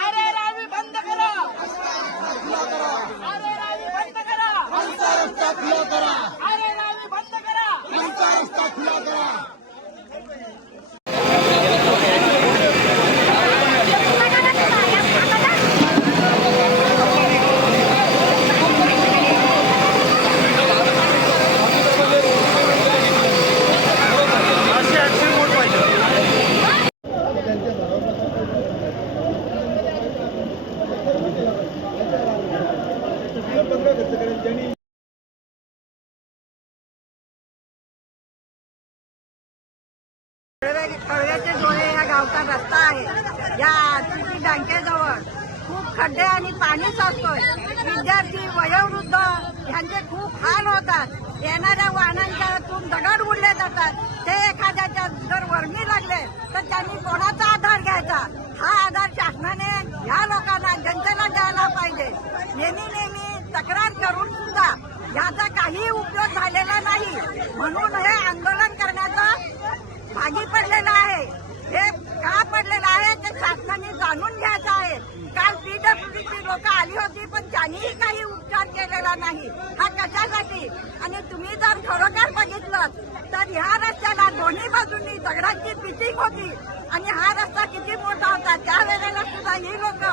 अरे रावी बंद करा, अरे रावी बंद करा, आमचा रस्ता खुला करा, अरे रावी बंद करा, आमचा रस्ता खुला करा. कळव्याचे डोळे या गावचा रस्ता आहे. या सिटी बँकेजवळ खूप खड्डे आणि पाणी साचतोय. विद्यार्थी वयोवृद्ध यांचे खूप हाल होतात. येणाऱ्या वाहनांच्यातून दगड उडले जातात. ते एखाद्याच्या जर वर्मी लागले तर त्यांनी कोणाचा आधार घ्यायचा? हा आधार शासनाने या लोकांना जनतेला द्यायला पाहिजे. नेहमी तक्रार करून सुद्धा याचा काही उपयोग झालेला नाही. म्हणून हे आंदोलन करण्याचा भागी पडलेलं आहे. हे का पडलेलं आहे ते शासनाने जाणून घ्यायचं आहे. काल पीडब्ल्यूडीची लोक आली होती पण त्यांनीही काही उपचार केलेला नाही. हा कशासाठी? आणि तुम्ही जर खरोखर बघितलं तर ह्या रस्त्याला दोन्ही बाजूंनी दगडांची पिचिंग होती आणि हा रस्ता किती मोठा होता. त्यावेळेला सुद्धा ही लोक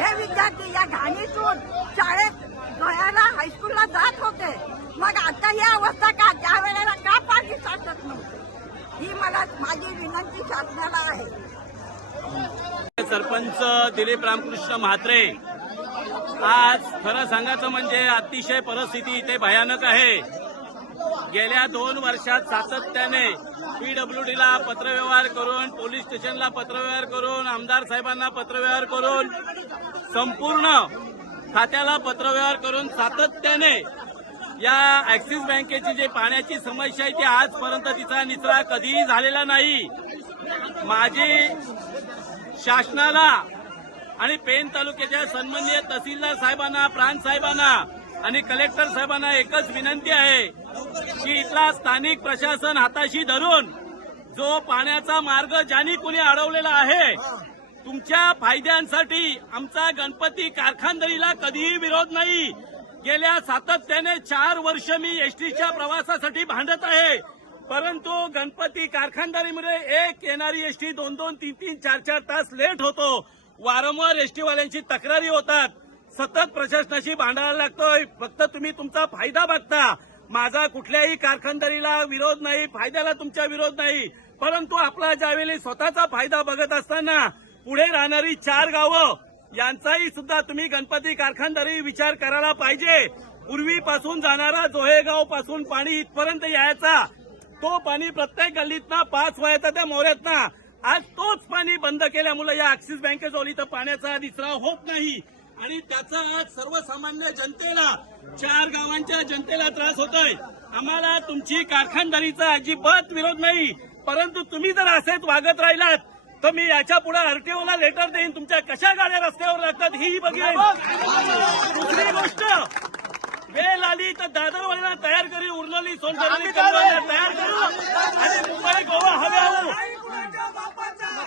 हे विद्यार्थी या घाणीतून शाळेत जायला हायस्कूलला जात होते. मग आता ही अवस्था का? त्यावेळेला का पाणी साचत नव्हतं? ही मला माझी विनंती शासनाला आहे. सरपंच दिलीप रामकृष्ण म्हात्रे, आज खरं सांगायचं म्हणजे अतिशय परिस्थिती इथे भयानक आहे. गेल्या 2 वर्षात सातत्याने पीडब्ल्यूडीला पत्रव्यवहार करून, पोलीस स्टेशनला पत्रव्यवहार करून, आमदार साहेबांना पत्रव्यवहार करून, संपूर्ण खात्याला पत्रव्यवहार करून सातत्याने या ऍक्सिस बँकेची जी पाण्याची समस्या आहे ती आजपर्यंत तिचा निचरा कधीही झालेला नाही. माझी शासनाला आणि पेन तालुक्याच्या सन्माननीय तहसीलदार साहेबांना, प्रांत साहेबांना आणि कलेक्टर साहेबांना एकच विनंती आहे की इथला स्थानिक प्रशासन हाताशी धरून जो पाण्याचा मार्ग ज्यांनी कुणी अडवलेला आहे, तुमच्या फायद्यांसाठी आमचा गणपती कारखानदारीला कधीही विरोध नाही. गेल्या सातत्याने 4 वर्ष मी एसटीच्या प्रवासासाठी भांडत आहे, परंतु गणपती कारखानदारीमध्ये एक येणारी एसटी 2-2, 3-3, 4-4 तास लेट होतो. वारंवार एसटीवाल्यांची तक्रारी होतात. सतत प्रशासनाशी भांडायला लागतोय. फक्त तुम्ही तुमचा फायदा बघता. माझा कुठल्याही कारखानदारीला विरोध नाही, फायद्याला तुमचा विरोध नाही, परंतु आपला ज्यावेळी स्वतःचा फायदा बघत असताना पुढे राहणारी 4 गावं यांचाही सुद्धा तुम्ही गणपती कारखानदारी विचार करायला पाहिजे. पूर्वीपासून जाणारा जोहेगाव पासून पाणी इथपर्यंत यायचा, तो पाणी प्रत्येक गल्लीतनं 5 व्हायचा त्या मोऱ्यातनं. आज तोच पाणी बंद केल्यामुळे या ऍक्सिस बँकेजवळ इथं पाण्याचा निचरा होत नाही आणि त्याचा आज सर्वसामान्य जनतेला, 4 गावांच्या जनतेला त्रास होतोय. आम्हाला तुमची कारखानदारीचा अजिबात विरोध नाही, परंतु तुम्ही जर असेच वागत राहिलात तर मी याच्या पुढे आरटीओला लेटर देईन. तुमच्या कशा गाड्या रस्त्यावर लागतात ही बघेन. दुसरी गोष्ट, वेळ आली तर दादरवाल्यांना तयार करी, उरलेली सोनसरली तयार करू आणि मुंबई गोवा हव्यावर,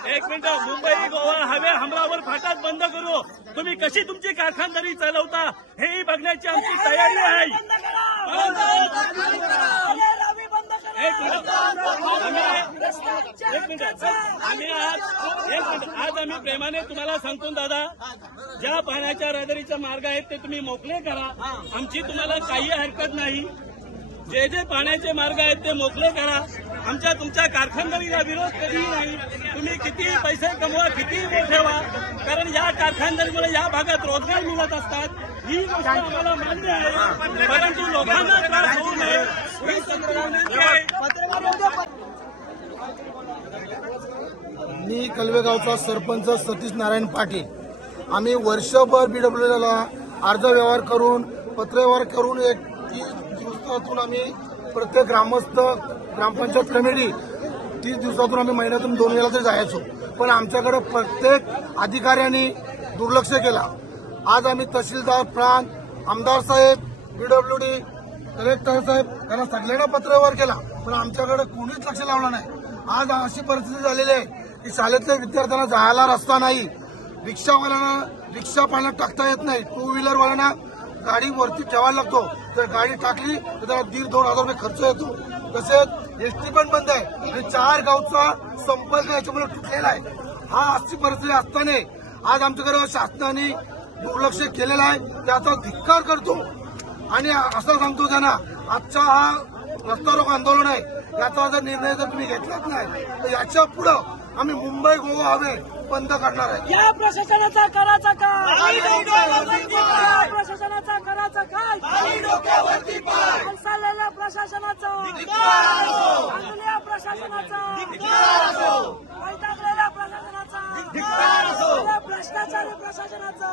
एक मिनिट, मुंबई गोवा हवे हमरावर फाटात बंद करू. तुम्ही कशी तुमची कारखानदारी चालवता हेही बघण्याची आमची तयारी आहे. आज आम्ही प्रेमाने तुम्हाला सांगतो दादा, ज्या पाण्याच्या रहदारीचा मार्ग आहेत ते तुम्ही मोकळे करा. आमची तुम्हाला काही हरकत नाही. जे जे पाण्याचे मार्ग आहेत ते मोकळे करा. आमच्या तुमच्या कारखानदारीला विरोध कधीही नाही. तुम्ही किती पैसे कमवा, किती ठेवा, कारण या कारखानदारीमुळे या भागात रोजगार मिळत असतात. ही गोष्ट आम्हाला मान्य आहे, परंतु लोकांना त्रास होऊ नये ही विनंती आहे. मी कलवेगावचा सरपंच सतीश नारायण पाटील. आम्ही वर्षभर बीडब्ल्यूडीला अर्ज व्यवहार करून, पत्रव्यवहार करून 30 दिवसातून आम्ही प्रत्येक ग्रामस्थ, ग्रामपंचायत कमिटी 30 दिवसातून आम्ही महिन्यातून 2 वेळा तरी जायचो. पण आमच्याकडे प्रत्येक अधिकाऱ्यांनी दुर्लक्ष केला आज आम्ही तहसीलदार प्रांत, आमदार साहेब, पीडब्ल्यूडी, कलेक्टर साहेब यांना सगळ्यांना पत्र व्यवहार केला, पण आमच्याकडे कोणीच लक्ष लावलं नाही. आज अशी परिस्थिती झालेली आहे की शाळेतल्या विद्यार्थ्यांना जायला रस्ता नाही, रिक्षावाल्यांना रिक्षा पाण्यात टाकता येत नाही, टू व्हीलरवाल्यांना गाडी वरती ठेवायला लागतो. जर गाडी टाकली तर त्याला 1,500-2,000 रुपये खर्च येतो. तसेच एसटी पण बंद आहे आणि 4 गावचा संपर्क याच्यामुळे तुटलेला आहे. हा अशी परिस्थिती असताना आज आमच्याकडे शासनाने दुर्लक्ष केलेलं आहे, त्याचा धिक्कार करतो आणि असं सांगतो त्यांना आजचा हा रस्ता रोको आंदोलन आहे, याचा जर निर्णय जर तुम्ही घेतलाच नाही तर याच्या पुढं आम्ही मुंबई गोवा हायवे बंद करणार आहे. या प्रशासनाचा करायचा काय? या प्रशासनाचा करायचा काय? चाललेल्या प्रशासनाचा, चाललेल्या प्रशासनाचा, वैतागलेल्या प्रशासनाचा, भ्रष्टाचारी प्रशासनाचा.